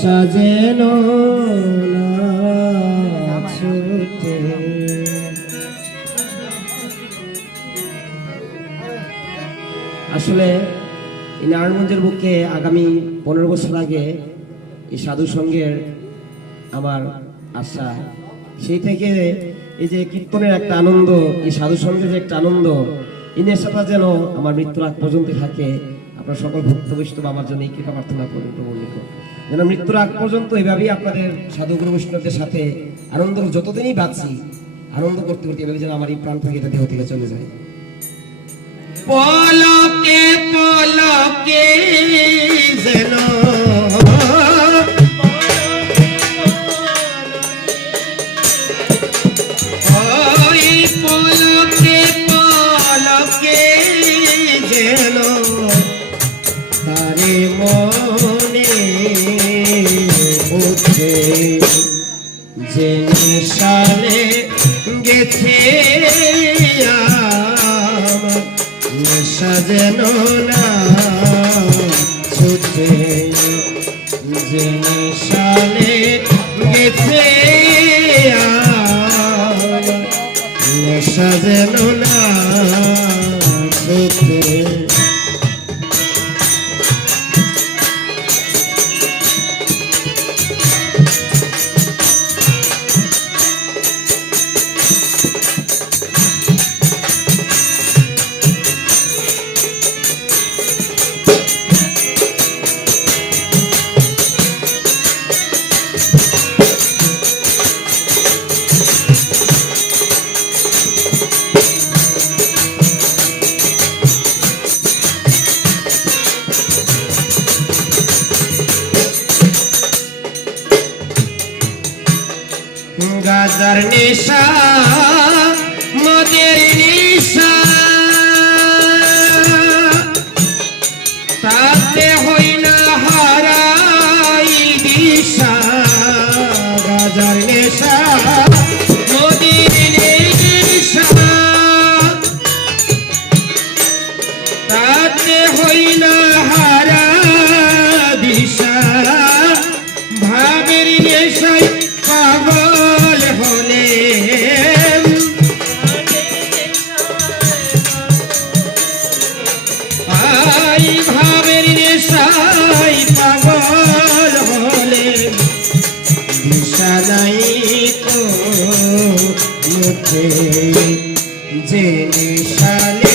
সাজেন ছুটে। আসলে এই নারায়ণগঞ্জের বুকে আগামী 15 বছর আগে এই সাধু সঙ্গের আমার আশা, সেই থেকে এই যে কীর্তনের একটা আনন্দ, এই সাধু সঙ্গের যে একটা আনন্দ, এই নেশাটা যেন আমার মৃত্যুর আগ পর্যন্ত থাকে। আপনার সকল ভক্ত বৈষ্ণব আমার জন্য এই কৃপা প্রার্থনা করুন প্রভু নিকট, যেন মৃত্যুর আগ পর্যন্ত এইভাবেই আপনাদের সাধু গুরু বৈষ্ণবদের সাথে আনন্দ, যতদিনই বাঁচি আনন্দ করতে করতে এভাবে যেন আমার এই প্রাণ থেকে দেহ থেকে চলে যায়। পলকে পলকে যেন যে সালে গেছে নেশা যেন না ছুটে, যে সালে গেছে নেশা যেন না ছুটে। গাজার নেশা মদের নেশা, তাতে হই না হারাই দিশা। গাজার নেশা মদের নেশা, তাতে হই না হারা দিশা। ভাবের নেশায় পাগল হলে আই